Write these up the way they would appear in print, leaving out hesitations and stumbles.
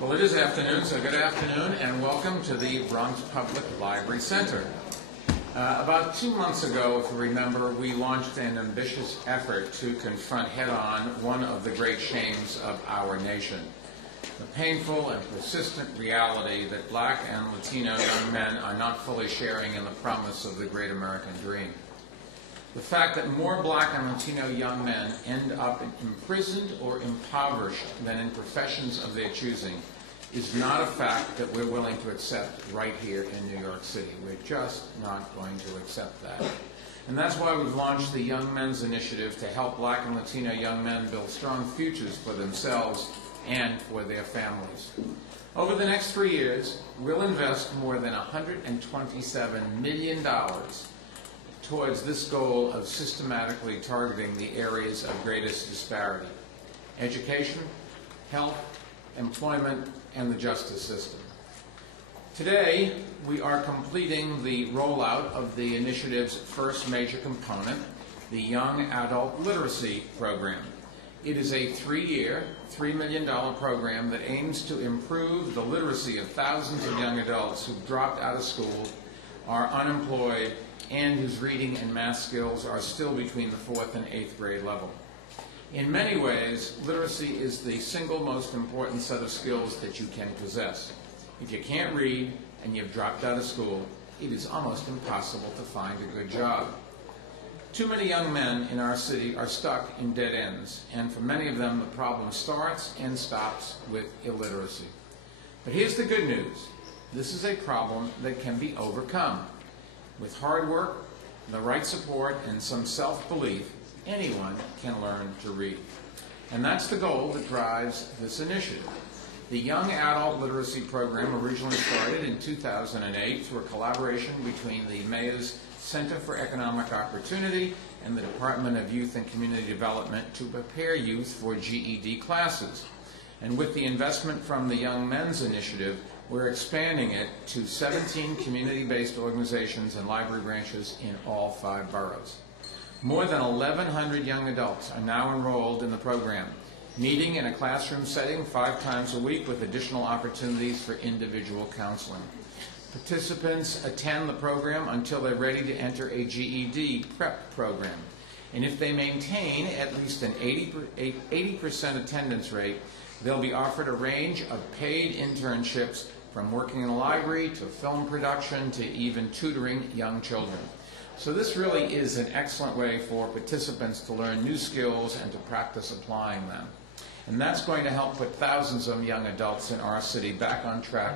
Well, it is afternoon, so good afternoon, and welcome to the Bronx Public Library Center. About 2 months ago, if you remember, we launched an ambitious effort to confront head-on one of the great shames of our nation, the painful and persistent reality that black and Latino young men are not fully sharing in the promise of the great American dream. The fact that more black and Latino young men end up imprisoned or impoverished than in professions of their choosing is not a fact that we're willing to accept right here in New York City. We're just not going to accept that. And that's why we've launched the Young Men's Initiative to help black and Latino young men build strong futures for themselves and for their families. Over the next 3 years, we'll invest more than $127 million towards this goal of systematically targeting the areas of greatest disparity: education, health, employment, and the justice system. Today, we are completing the rollout of the initiative's first major component, the Young Adult Literacy Program. It is a 3-year, $3 million program that aims to improve the literacy of thousands of young adults who've dropped out of school, are unemployed, and whose reading and math skills are still between the 4th and 8th grade level. In many ways, literacy is the single most important set of skills that you can possess. If you can't read and you've dropped out of school, it is almost impossible to find a good job. Too many young men in our city are stuck in dead ends, and for many of them, the problem starts and stops with illiteracy. But here's the good news. This is a problem that can be overcome. With hard work, the right support, and some self-belief, anyone can learn to read. And that's the goal that drives this initiative. The Young Adult Literacy Program originally started in 2008 through a collaboration between the Mayor's Center for Economic Opportunity and the Department of Youth and Community Development to prepare youth for GED classes. And with the investment from the Young Men's Initiative, we're expanding it to 17 community-based organizations and library branches in all 5 boroughs. More than 1,100 young adults are now enrolled in the program, meeting in a classroom setting 5 times a week with additional opportunities for individual counseling. Participants attend the program until they're ready to enter a GED prep program. And if they maintain at least an 80% attendance rate, they'll be offered a range of paid internships from working in a library to film production to even tutoring young children. So this really is an excellent way for participants to learn new skills and to practice applying them. And that's going to help put thousands of young adults in our city back on track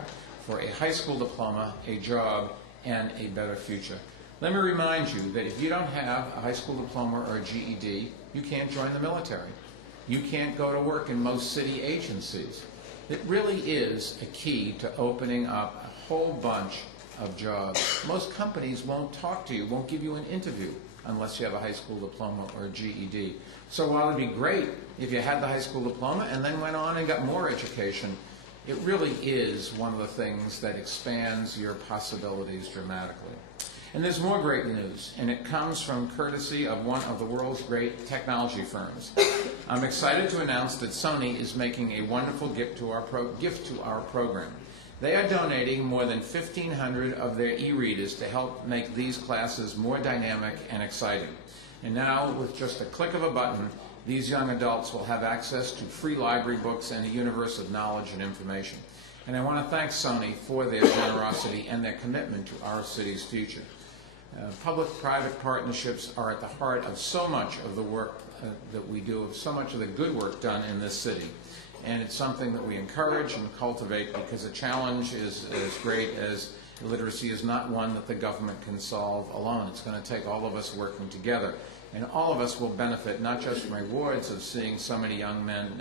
for a high school diploma, a job, and a better future. Let me remind you that if you don't have a high school diploma or a GED, you can't join the military. You can't go to work in most city agencies. It really is a key to opening up a whole bunch of jobs. Most companies won't talk to you, won't give you an interview unless you have a high school diploma or a GED. So while it'd be great if you had the high school diploma and then went on and got more education, it really is one of the things that expands your possibilities dramatically. And there's more great news, and it comes from courtesy of one of the world's great technology firms. I'm excited to announce that Sony is making a wonderful gift to our program. They are donating more than 1,500 of their e-readers to help make these classes more dynamic and exciting. And now, with just a click of a button, these young adults will have access to free library books and a universe of knowledge and information. And I want to thank Sony for their generosity and their commitment to our city's future. Public-private partnerships are at the heart of so much of the work that we do, of so much of the good work done in this city. And it's something that we encourage and cultivate because the challenge is as great as literacy is not one that the government can solve alone. It's going to take all of us working together. And all of us will benefit not just from rewards of seeing so many young men,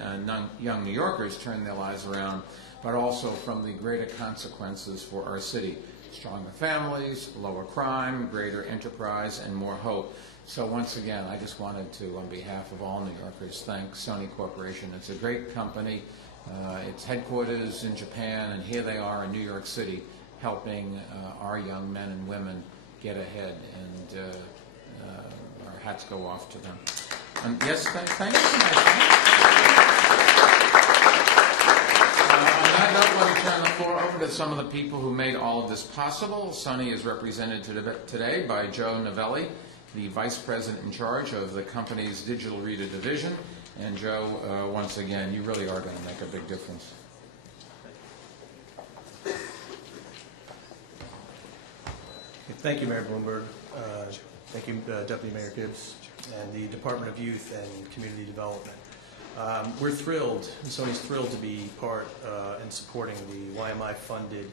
young New Yorkers turn their lives around, but also from the greater consequences for our city. Stronger families, lower crime, greater enterprise, and more hope. So once again, I just wanted to, on behalf of all New Yorkers, thank Sony Corporation. It's a great company. Its headquarters in Japan, and here they are in New York City, helping our young men and women get ahead. And our hats go off to them. Yes, thank you so much. On that of some of the people who made all of this possible. Sony is represented today by Joe Novelli, the Vice President in charge of the company's Digital Reader division. And Joe, once again, you really are going to make a big difference. Thank you, Mayor Bloomberg. Thank you, Deputy Mayor Gibbs, and the Department of Youth and Community Development. We're thrilled, Sony's thrilled to be part in supporting the YMI-funded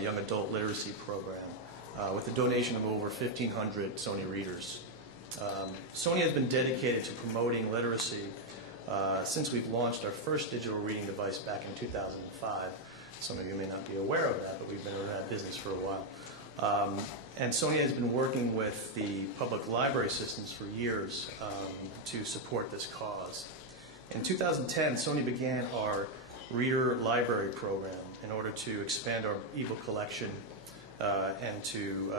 Young Adult Literacy Program with a donation of over 1,500 Sony Readers. Sony has been dedicated to promoting literacy since we've launched our first digital reading device back in 2005. Some of you may not be aware of that, but we've been in that business for a while. And Sony has been working with the public library systems for years to support this cause. In 2010, Sony began our Reader Library program in order to expand our ebook collection and to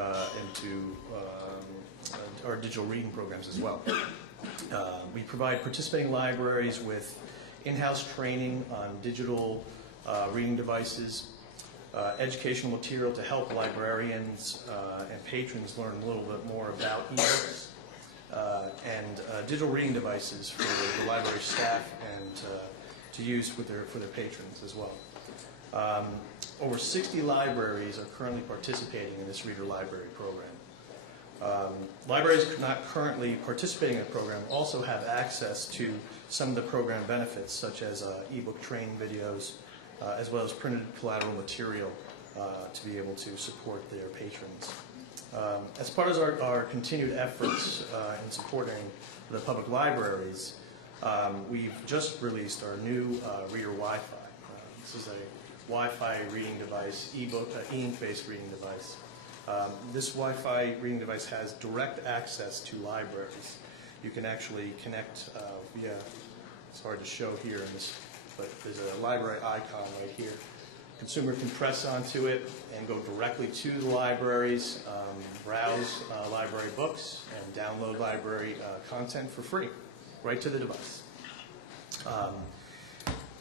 our digital reading programs as well. We provide participating libraries with in-house training on digital reading devices, educational material to help librarians and patrons learn a little bit more about ebooks, and digital reading devices for the library staff and to use for their patrons as well. Over 60 libraries are currently participating in this Reader Library program. Libraries not currently participating in the program also have access to some of the program benefits, such as ebook training videos, as well as printed collateral material to be able to support their patrons. As part of our continued efforts in supporting the public libraries, we've just released our new Reader Wi-Fi. This is a Wi-Fi reading device, e-ink-based reading device. This Wi-Fi reading device has direct access to libraries. You can actually connect via, it's hard to show here in this, but there's a library icon right here. Consumer can press onto it and go directly to the libraries, browse library books, and download library content for free, right to the device.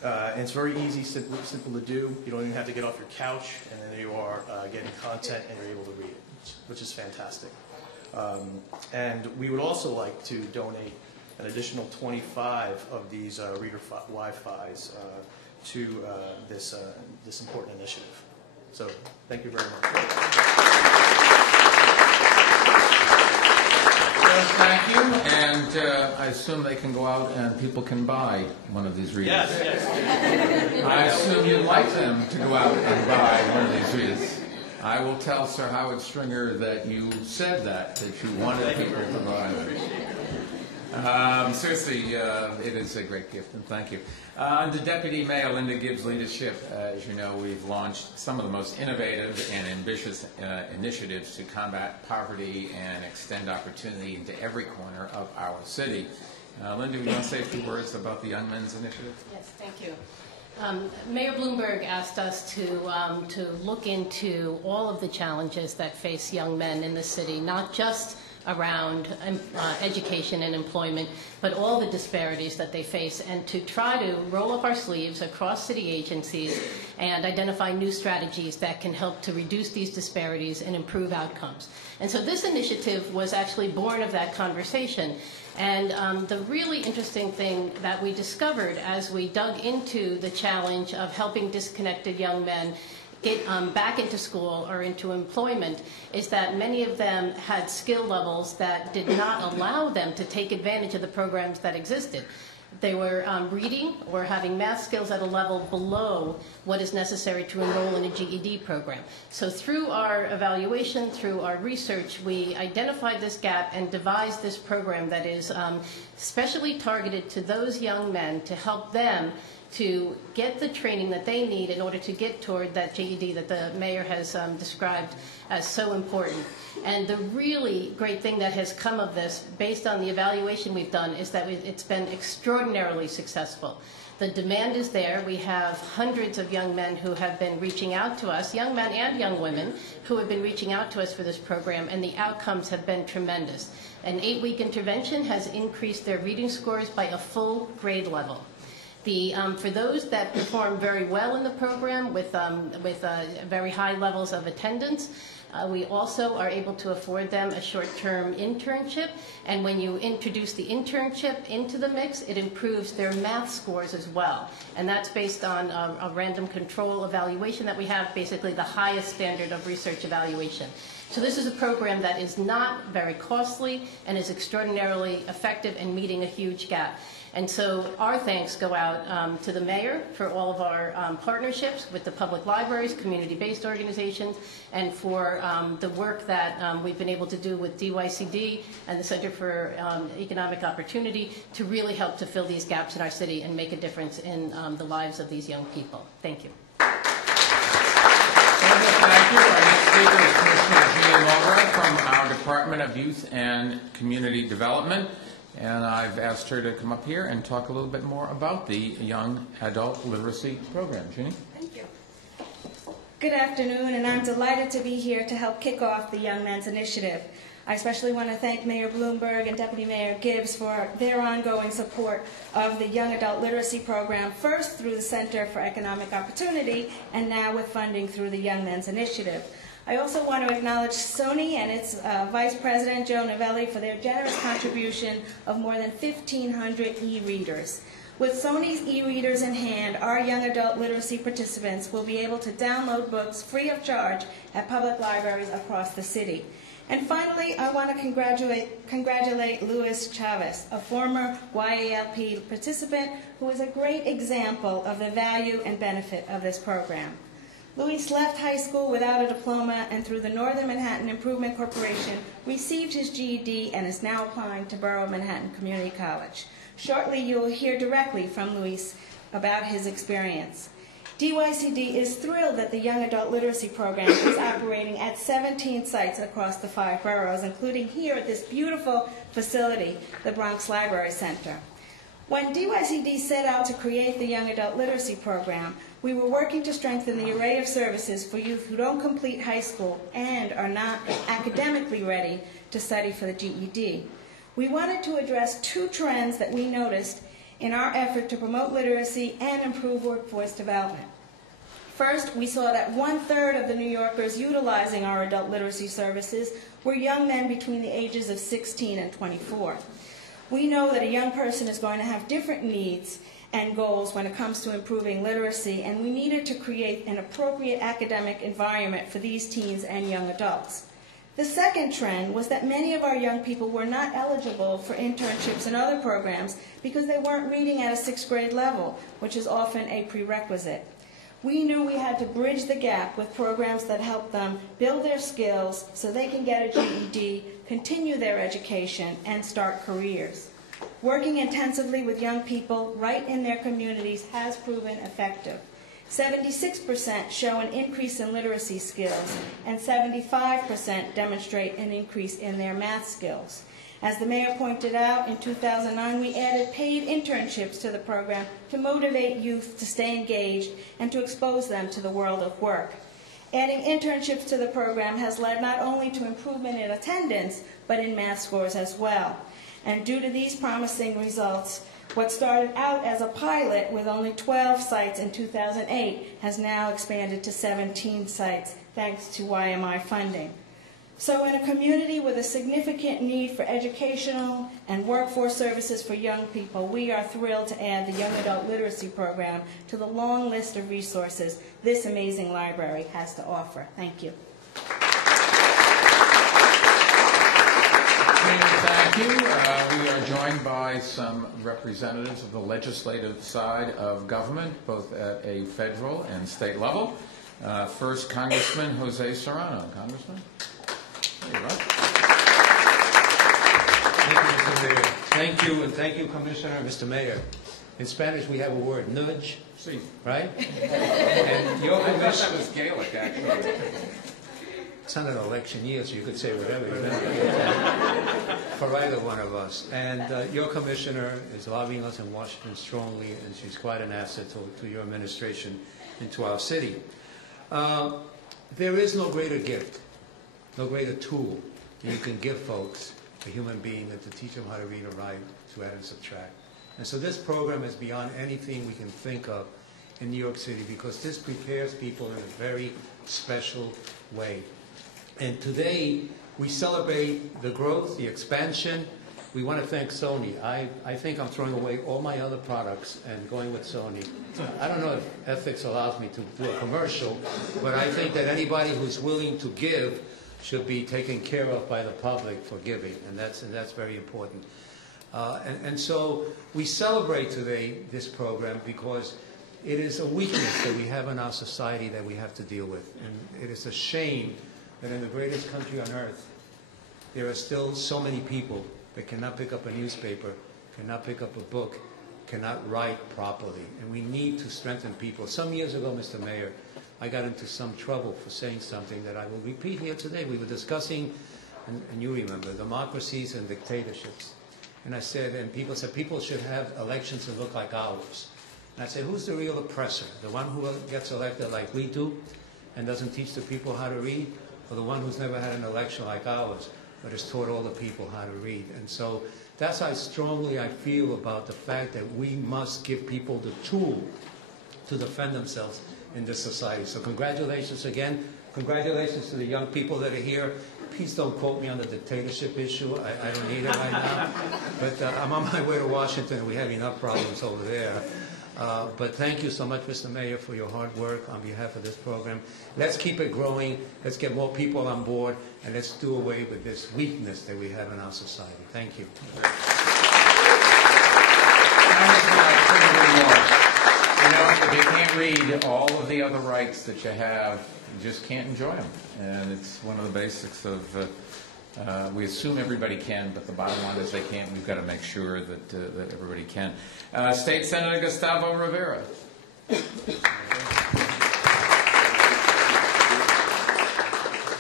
And it's very easy, simple to do. You don't even have to get off your couch, and then you are getting content and you're able to read it, which is fantastic. And we would also like to donate an additional 25 of these Reader Wi-Fis to this important initiative. So thank you very much. Thank you, and I assume they can go out and people can buy one of these readers. Yes. I assume you'd like them to go out and buy one of these readers. I will tell Sir Howard Stringer that you said that you wanted people to buy them. Seriously, it is a great gift, and thank you. Under Deputy Mayor Linda Gibbs' leadership, as you know, we've launched some of the most innovative and ambitious initiatives to combat poverty and extend opportunity into every corner of our city. Linda, would you want to say a few words about the Young Men's Initiative? Yes, thank you. Mayor Bloomberg asked us to look into all of the challenges that face young men in the city, not just around education and employment, but all the disparities that they face, and to try to roll up our sleeves across city agencies and identify new strategies that can help to reduce these disparities and improve outcomes. And so this initiative was actually born of that conversation. And the really interesting thing that we discovered as we dug into the challenge of helping disconnected young men get back into school or into employment is that many of them had skill levels that did not allow them to take advantage of the programs that existed. They were reading or having math skills at a level below what is necessary to enroll in a GED program. So through our evaluation, through our research, we identified this gap and devised this program that is specially targeted to those young men to help them to get the training that they need in order to get toward that GED that the mayor has described as so important. And the really great thing that has come of this, based on the evaluation we've done, is that it's been extraordinarily successful. The demand is there. We have hundreds of young men who have been reaching out to us, young men and young women, who have been reaching out to us for this program, and the outcomes have been tremendous. An 8-week intervention has increased their reading scores by a full grade level. For those that perform very well in the program with very high levels of attendance, we also are able to afford them a short-term internship, and when you introduce the internship into the mix, it improves their math scores as well. And that's based on a random control evaluation that we have, basically the highest standard of research evaluation. So this is a program that is not very costly and is extraordinarily effective and meeting a huge gap. And so our thanks go out to the mayor for all of our partnerships with the public libraries, community-based organizations, and for the work that we've been able to do with DYCD and the Center for Economic Opportunity to really help to fill these gaps in our city and make a difference in the lives of these young people. Thank you. Thank you. Our next speaker is Commissioner Jean Laura from our Department of Youth and Community Development. And I've asked her to come up here and talk a little bit more about the Young Adult Literacy Program. Jeannie? Thank you. Good afternoon, and I'm delighted to be here to help kick off the Young Men's Initiative. I especially want to thank Mayor Bloomberg and Deputy Mayor Gibbs for their ongoing support of the Young Adult Literacy Program, first through the Center for Economic Opportunity, and now with funding through the Young Men's Initiative. I also want to acknowledge Sony and its Vice President, Joe Novelli, for their generous contribution of more than 1,500 e-readers. With Sony's e-readers in hand, our young adult literacy participants will be able to download books free of charge at public libraries across the city. And finally, I want to congratulate Luis Chavez, a former YALP participant who is a great example of the value and benefit of this program. Luis left high school without a diploma and through the Northern Manhattan Improvement Corporation received his GED and is now applying to Borough Manhattan Community College. Shortly you will hear directly from Luis about his experience. DYCD is thrilled that the Young Adult Literacy Program is operating at 17 sites across the 5 boroughs, including here at this beautiful facility, the Bronx Library Center. When DYCD set out to create the Young Adult Literacy Program, we were working to strengthen the array of services for youth who don't complete high school and are not academically ready to study for the GED. We wanted to address 2 trends that we noticed in our effort to promote literacy and improve workforce development. First, we saw that 1/3 of the New Yorkers utilizing our adult literacy services were young men between the ages of 16 and 24. We know that a young person is going to have different needs and goals when it comes to improving literacy, and we needed to create an appropriate academic environment for these teens and young adults. The second trend was that many of our young people were not eligible for internships and other programs because they weren't reading at a 6th grade level, which is often a prerequisite. We knew we had to bridge the gap with programs that help them build their skills so they can get a GED, continue their education, and start careers. Working intensively with young people right in their communities has proven effective. 76% show an increase in literacy skills, and 75% demonstrate an increase in their math skills. As the mayor pointed out, in 2009, we added paid internships to the program to motivate youth to stay engaged and to expose them to the world of work. Adding internships to the program has led not only to improvement in attendance, but in math scores as well. And due to these promising results, what started out as a pilot with only 12 sites in 2008 has now expanded to 17 sites, thanks to YMI funding. So in a community with a significant need for educational and workforce services for young people, we are thrilled to add the Young Adult Literacy Program to the long list of resources this amazing library has to offer. Thank you. Thank you. We are joined by some representatives of the legislative side of government, both at a federal and state level. First, Congressman Jose Serrano. Congressman? There you are. Thank you, Mr. Mayor. Thank you, and thank you, Commissioner, Mr. Mayor. In Spanish, we have a word, nudge, See. right? And your I thought that commission... was Gaelic, actually. It's not an election year, so you could say whatever you want for either one of us. And your commissioner is lobbying us in Washington strongly, and she's quite an asset to your administration and to our city. There is no greater gift, no greater tool that you can give folks, a human being, than to teach them how to read or write, to add and subtract. And so this program is beyond anything we can think of in New York City, because this prepares people in a very special way. And today, we celebrate the growth, the expansion. We want to thank Sony. I think I'm throwing away all my other products and going with Sony. I don't know if ethics allows me to do a commercial, but I think that anybody who's willing to give should be taken care of by the public for giving, and that's very important. And so we celebrate today this program because it is a weakness that we have in our society that we have to deal with. And it is a shame that in the greatest country on earth, there are still so many people that cannot pick up a newspaper, cannot pick up a book, cannot write properly. And we need to strengthen people. Some years ago, Mr. Mayor, I got into some trouble for saying something that I will repeat here today. We were discussing, and you remember, democracies and dictatorships. And I said, and people said, people should have elections that look like ours. And I said, who's the real oppressor? The one who gets elected like we do and doesn't teach the people how to read? Or the one who's never had an election like ours, but has taught all the people how to read? And so that's how strongly I feel about the fact that we must give people the tool to defend themselves in this society. So congratulations again. Congratulations to the young people that are here. Please don't quote me on the dictatorship issue. I don't need it right now. But I'm on my way to Washington, and we have enough problems over there. But thank you so much, Mr. Mayor, for your hard work on behalf of this program. Let's keep it growing. Let's get more people on board, and let's do away with this weakness that we have in our society. Thank you. You know, if you can't read all of the other rights that you have, you just can't enjoy them. And it's one of the basics of, we assume everybody can, but the bottom line is they can't. We've got to make sure that, that everybody can. State Senator Gustavo Rivera.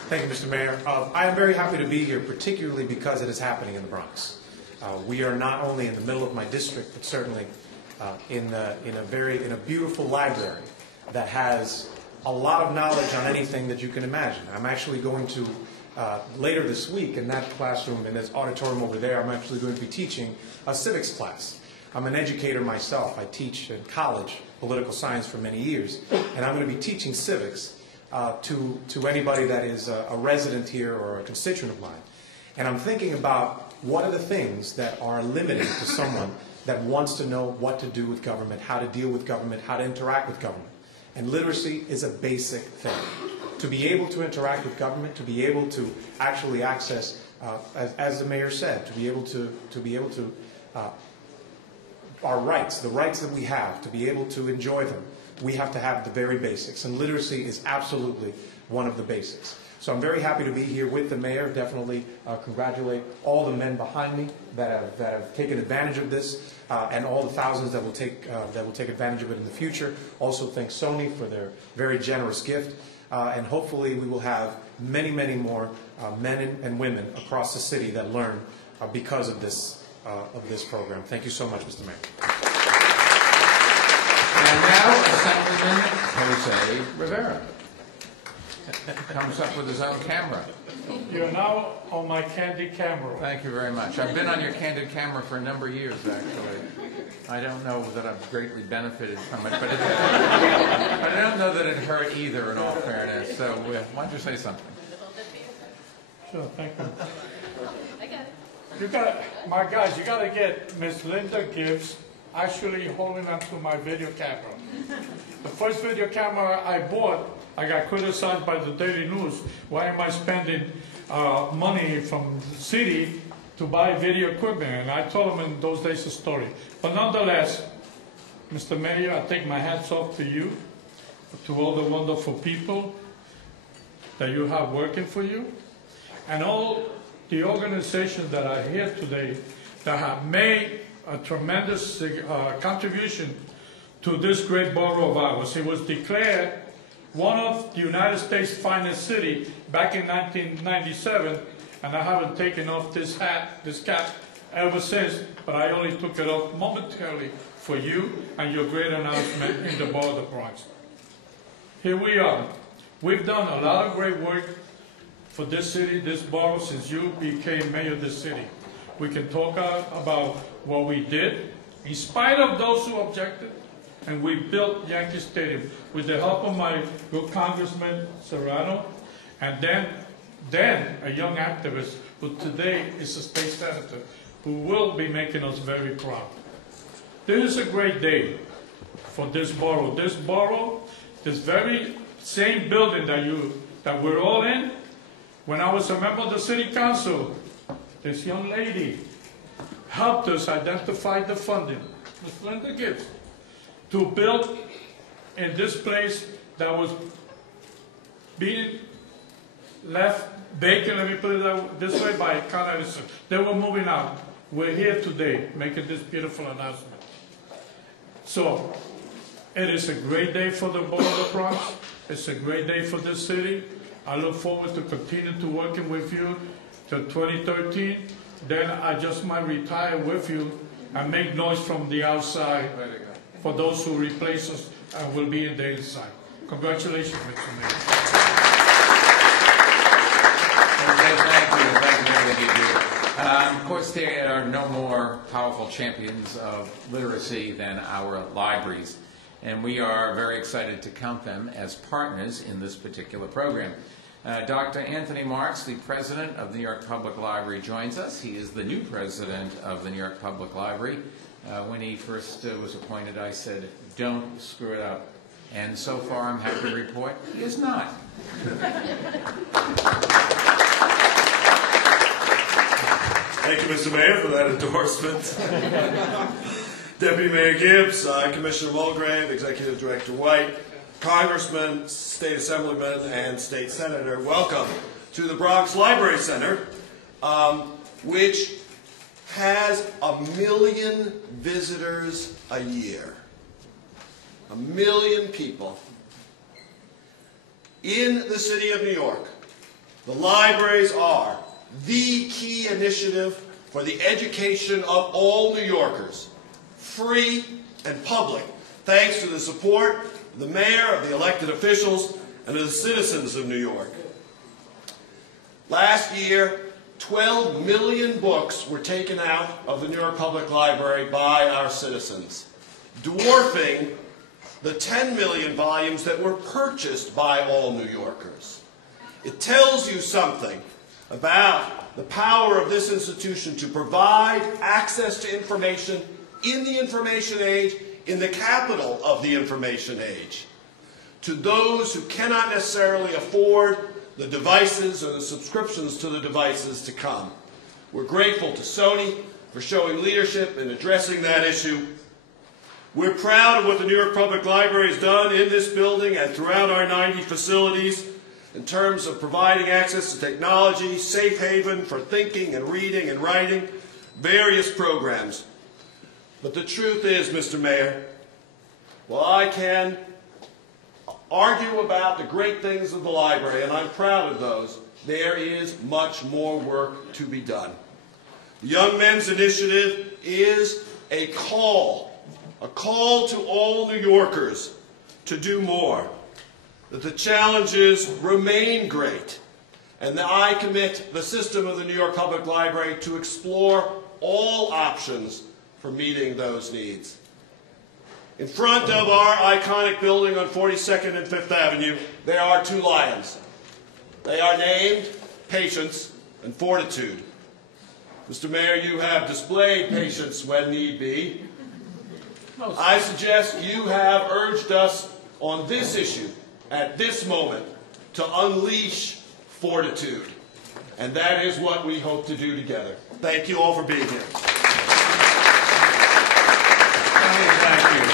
Thank you, Mr. Mayor. I am very happy to be here, particularly because it is happening in the Bronx. We are not only in the middle of my district, but certainly in a beautiful library that has a lot of knowledge on anything that you can imagine. I'm actually going to, later this week in that classroom, in this auditorium over there, I'm actually going to be teaching a civics class. I'm an educator myself. I teach in college political science for many years, and I'm going to be teaching civics to anybody that is a resident here or a constituent of mine. And I'm thinking about what are the things that are limiting to someone that wants to know what to do with government, how to deal with government, how to interact with government. And literacy is a basic thing. To be able to interact with government, to be able to actually access, as the mayor said, to be able to our rights, the rights that we have, to be able to enjoy them, we have to have the very basics. And literacy is absolutely one of the basics. So I'm very happy to be here with the mayor. Definitely congratulate all the men behind me that have taken advantage of this, and all the thousands that will take advantage of it in the future. Also thank Sony for their very generous gift, and hopefully we will have many, many more men and women across the city that learn because of this program. Thank you so much, Mr. Mayor. And now, Assemblyman Jose Rivera comes up with his own camera. You're now on my candid camera. Thank you very much. I've been on your candid camera for a number of years, actually. I don't know that I've greatly benefited from it, but I don't know that it hurt either, in all fairness. So why don't you say something? Sure, thank you. I got it. You got, my guys, you got to get Miss Linda Gibbs actually holding onto my video camera. The first video camera I bought, I got criticized by the Daily News. Why am I spending money from the city to buy video equipment? And I told them in those days a story. But nonetheless, Mr. Mayor, I take my hats off to you, to all the wonderful people that you have working for you, and all the organizations that are here today that have made a tremendous contribution to this great borough of ours. It was declared one of the United States' finest city back in 1997, and I haven't taken off this cap ever since, but I only took it off momentarily for you and your great announcement in the borough of the Bronx. Here we are. We've done a lot of great work for this city, this borough, since you became mayor of this city. We can talk about what we did, In spite of those who objected, and we built Yankee Stadium with the help of my good Congressman Serrano, and then a young activist who today is a state senator, who will be making us very proud. This is a great day for this borough. This borough, this very same building that we're all in, when I was a member of the city council, this young lady helped us identify the funding, Ms. Linda Gibbs, to build in this place that was being left vacant, let me put it this way, by Con Edison. They were moving out. We're here today making this beautiful announcement. So, it is a great day for the Borough of the Bronx. It's a great day for this city. I look forward to continuing to working with you till 2013. Then I just might retire with you and make noise from the outside for those who replace us and will be in the inside. Congratulations, Mr. Mayor. Thank you. Of course, there are no more powerful champions of literacy than our libraries, and we are very excited to count them as partners in this particular program. Dr. Anthony Marks, the president of the New York Public Library, joins us. He is the new president of the New York Public Library. When he first was appointed, I said, don't screw it up. And so far, I'm happy to report, he is not. Thank you, Mr. Mayor, for that endorsement. Deputy Mayor Gibbs, Commissioner Mulgrave, Executive Director White, Congressman, State Assemblyman, and State Senator, welcome to the Bronx Library Center, which has 1 million visitors a year. 1 million people. In the city of New York, the libraries are the key initiative for the education of all New Yorkers, free and public, thanks to the support of the mayor, of the elected officials, and of the citizens of New York. Last year, 12 million books were taken out of the New York Public Library by our citizens, dwarfing the 10 million volumes that were purchased by all New Yorkers. It tells you something about the power of this institution to provide access to information in the information age, in the capital of the information age, to those who cannot necessarily afford the devices or the subscriptions to the devices to come. We're grateful to Sony for showing leadership in addressing that issue. We're proud of what the New York Public Library has done in this building and throughout our 90 facilities in terms of providing access to technology, safe haven for thinking and reading and writing, various programs. But the truth is, Mr. Mayor, while I can argue about the great things of the library, and I'm proud of those, there is much more work to be done. The Young Men's Initiative is a call to all New Yorkers to do more, that the challenges remain great, and that I commit the system of the New York Public Library to explore all options for meeting those needs. In front of our iconic building on 42nd and 5th Avenue, there are 2 lions. They are named Patience and Fortitude. Mr. Mayor, you have displayed patience when need be. I suggest you have urged us on this issue at this moment to unleash fortitude. And that is what we hope to do together. Thank you all for being here. Thank you.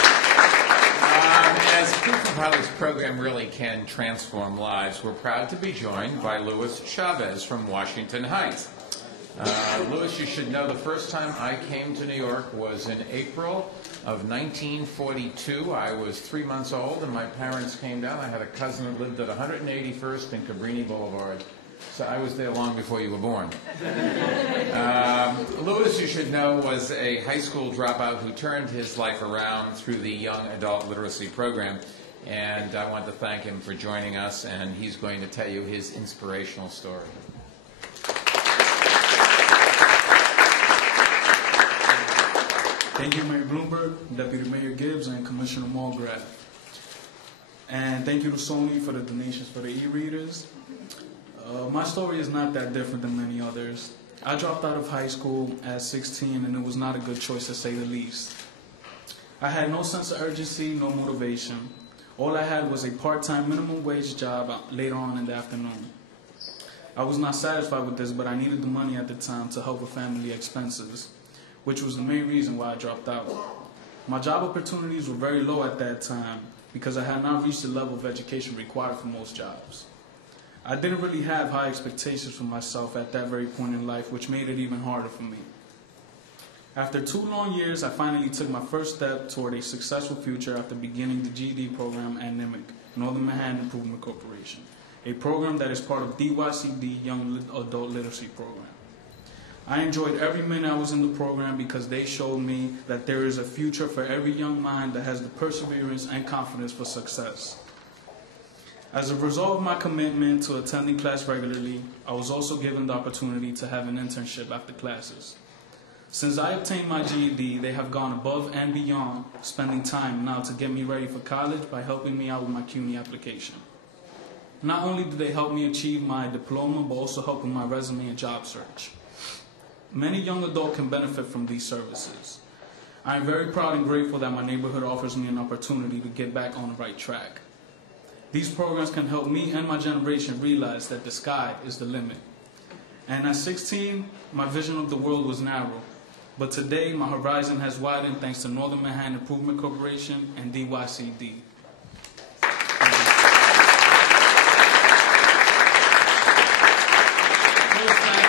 As proof of how this program really can transform lives, we're proud to be joined by Louis Chavez from Washington Heights. Louis, you should know the first time I came to New York was in April of 1942. I was 3 months old, and my parents came down. I had a cousin that lived at 181st and Cabrini Boulevard, so I was there long before you were born. Louis, you should know, was a high school dropout who turned his life around through the Young Adult Literacy Program, and I want to thank him for joining us, and he's going to tell you his inspirational story. Thank you, Mayor Bloomberg, Deputy Mayor Gibbs, and Commissioner Mulgrave. And thank you to Sony for the donations for the e-readers. My story is not that different than many others. I dropped out of high school at 16, and it was not a good choice to say the least. I had no sense of urgency, no motivation. All I had was a part-time minimum wage job later on in the afternoon. I was not satisfied with this, but I needed the money at the time to help with family expenses, which was the main reason why I dropped out. My job opportunities were very low at that time because I had not reached the level of education required for most jobs. I didn't really have high expectations for myself at that very point in life, which made it even harder for me. After 2 long years, I finally took my first step toward a successful future after beginning the GED program at NIMIC, Northern Manhattan Improvement Corporation, a program that is part of DYCD Young Adult Literacy Program. I enjoyed every minute I was in the program because they showed me that there is a future for every young mind that has the perseverance and confidence for success. As a result of my commitment to attending class regularly, I was also given the opportunity to have an internship after classes. Since I obtained my GED, they have gone above and beyond, spending time now to get me ready for college by helping me out with my CUNY application. Not only did they help me achieve my diploma, but also help with my resume and job search. Many young adults can benefit from these services. I am very proud and grateful that my neighborhood offers me an opportunity to get back on the right track. These programs can help me and my generation realize that the sky is the limit. And at 16, my vision of the world was narrow. But today, my horizon has widened thanks to Northern Manhattan Improvement Corporation and DYCD.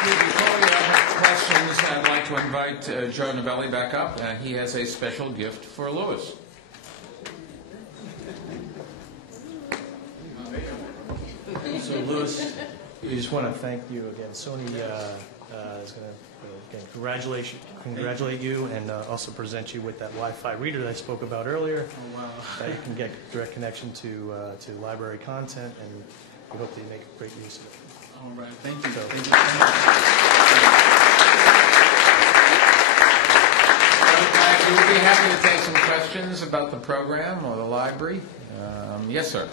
Before we have questions, I'd like to invite Joe Novelli back up. He has a special gift for Louis. So, Louis, we just want to thank you again. Sony is going to congratulate you and also present you with that Wi-Fi reader that I spoke about earlier. Oh, wow. That you can get direct connection to library content, and we hope that you make great use of it. All right, thank you. So, Thank you so much. We would be happy to take some questions about the program or the library. Yes, sir.